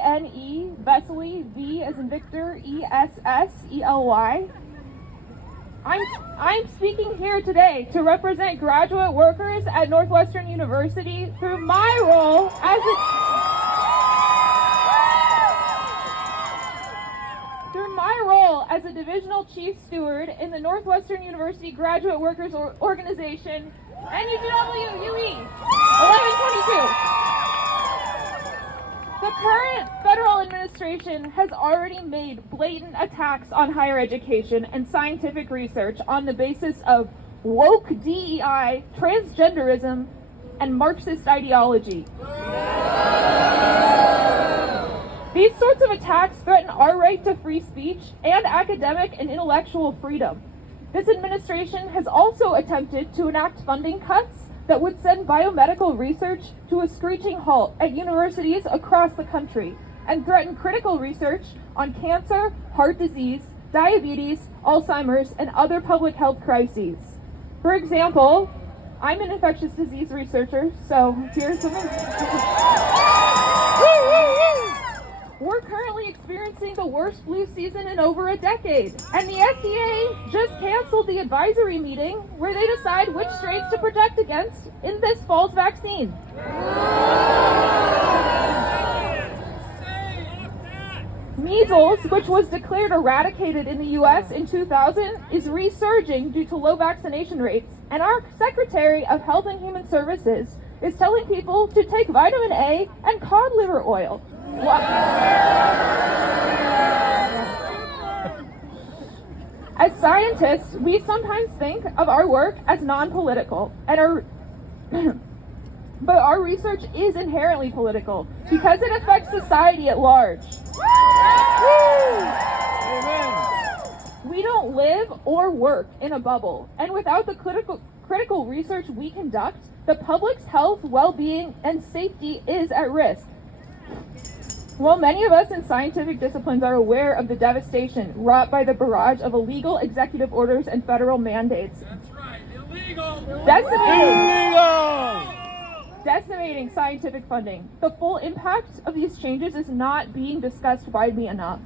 Madeleine Vessely, V as in Victor, Essely. I'm speaking here today to represent graduate workers at Northwestern University through my role as a divisional chief steward in the Northwestern University Graduate Workers Organization, NUGW UE 1122. The current federal administration has already made blatant attacks on higher education and scientific research on the basis of woke DEI, transgenderism, and Marxist ideology. These sorts of attacks threaten our right to free speech and academic and intellectual freedom. This administration has also attempted to enact funding cuts that would send biomedical research to a screeching halt at universities across the country and threaten critical research on cancer, heart disease, diabetes, Alzheimer's, and other public health crises. For example, I'm an infectious disease researcher, so here's some We're currently experiencing the worst flu season in over a decade, and the FDA just canceled the advisory meeting where they decide which strains to protect against in this fall's vaccine. Measles, which was declared eradicated in the U.S. in 2000, is resurging due to low vaccination rates, and our Secretary of Health and Human Services is telling people to take vitamin A and cod liver oil. As scientists, we sometimes think of our work as non-political, and but our research is inherently political because it affects society at large. We don't live or work in a bubble, and without the critical research we conduct, the public's health, well-being, and safety is at risk. While many of us in scientific disciplines are aware of the devastation wrought by the barrage of illegal executive orders and federal mandates, that's right, illegal! Decimating scientific funding, the full impact of these changes is not being discussed widely enough.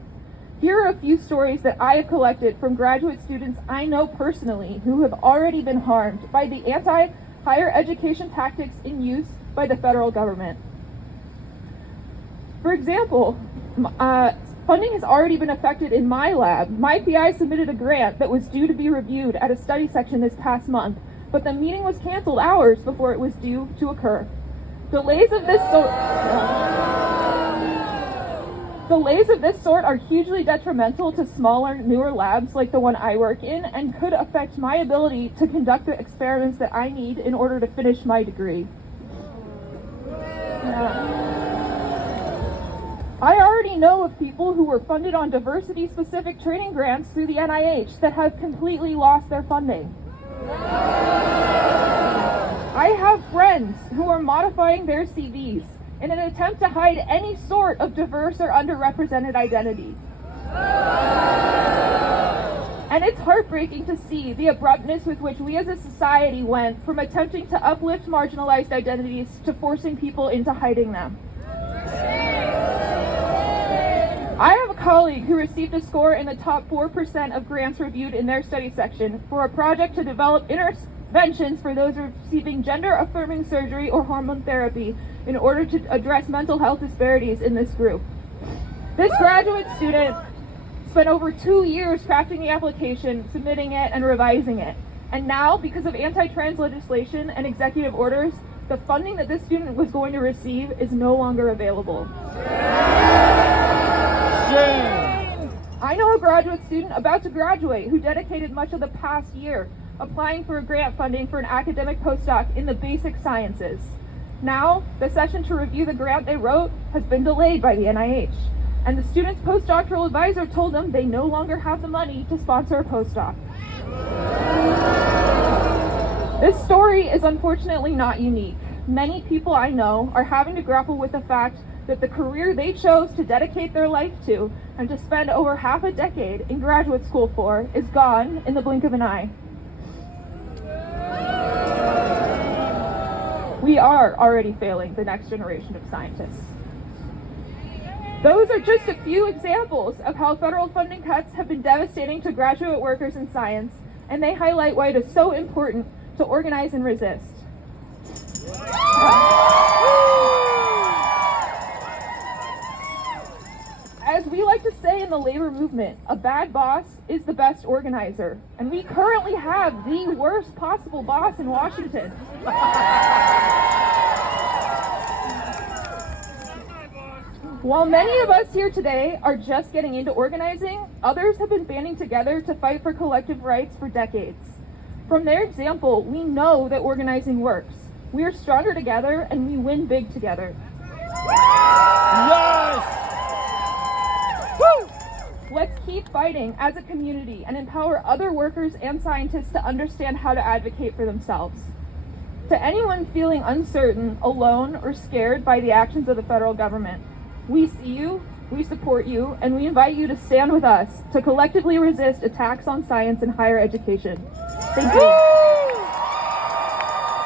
Here are a few stories that I have collected from graduate students I know personally who have already been harmed by the anti-higher education tactics in use by the federal government. For example, funding has already been affected in my lab. My PI submitted a grant that was due to be reviewed at a study section this past month, but the meeting was canceled hours before it was due to occur. Delays of this sort are hugely detrimental to smaller, newer labs like the one I work in and could affect my ability to conduct the experiments that I need in order to finish my degree. I already know of people who were funded on diversity-specific training grants through the NIH that have completely lost their funding. I have friends who are modifying their CVs in an attempt to hide any sort of diverse or underrepresented identity. And it's heartbreaking to see the abruptness with which we as a society went from attempting to uplift marginalized identities to forcing people into hiding them. I have a colleague who received a score in the top 4% of grants reviewed in their study section for a project to develop interventions for those receiving gender-affirming surgery or hormone therapy in order to address mental health disparities in this group. This graduate student spent over 2 years crafting the application, submitting it, and revising it. And now, because of anti-trans legislation and executive orders, the funding that this student was going to receive is no longer available. I know a graduate student about to graduate who dedicated much of the past year applying for grant funding for an academic postdoc in the basic sciences. Now, the session to review the grant they wrote has been delayed by the NIH, and the student's postdoctoral advisor told them they no longer have the money to sponsor a postdoc. This story is unfortunately not unique. Many people I know are having to grapple with the fact that the career they chose to dedicate their life to and to spend over half a decade in graduate school for is gone in the blink of an eye. We are already failing the next generation of scientists. Those are just a few examples of how federal funding cuts have been devastating to graduate workers in science, and they highlight why it is so important to organize and resist. As we like to say in the labor movement, a bad boss is the best organizer, and we currently have the worst possible boss in Washington. While many of us here today are just getting into organizing, others have been banding together to fight for collective rights for decades. From their example, we know that organizing works. We are stronger together and we win big together. Yes! Woo! Let's keep fighting as a community and empower other workers and scientists to understand how to advocate for themselves. To anyone feeling uncertain, alone, or scared by the actions of the federal government, we see you, we support you, and we invite you to stand with us to collectively resist attacks on science and higher education. Thank you.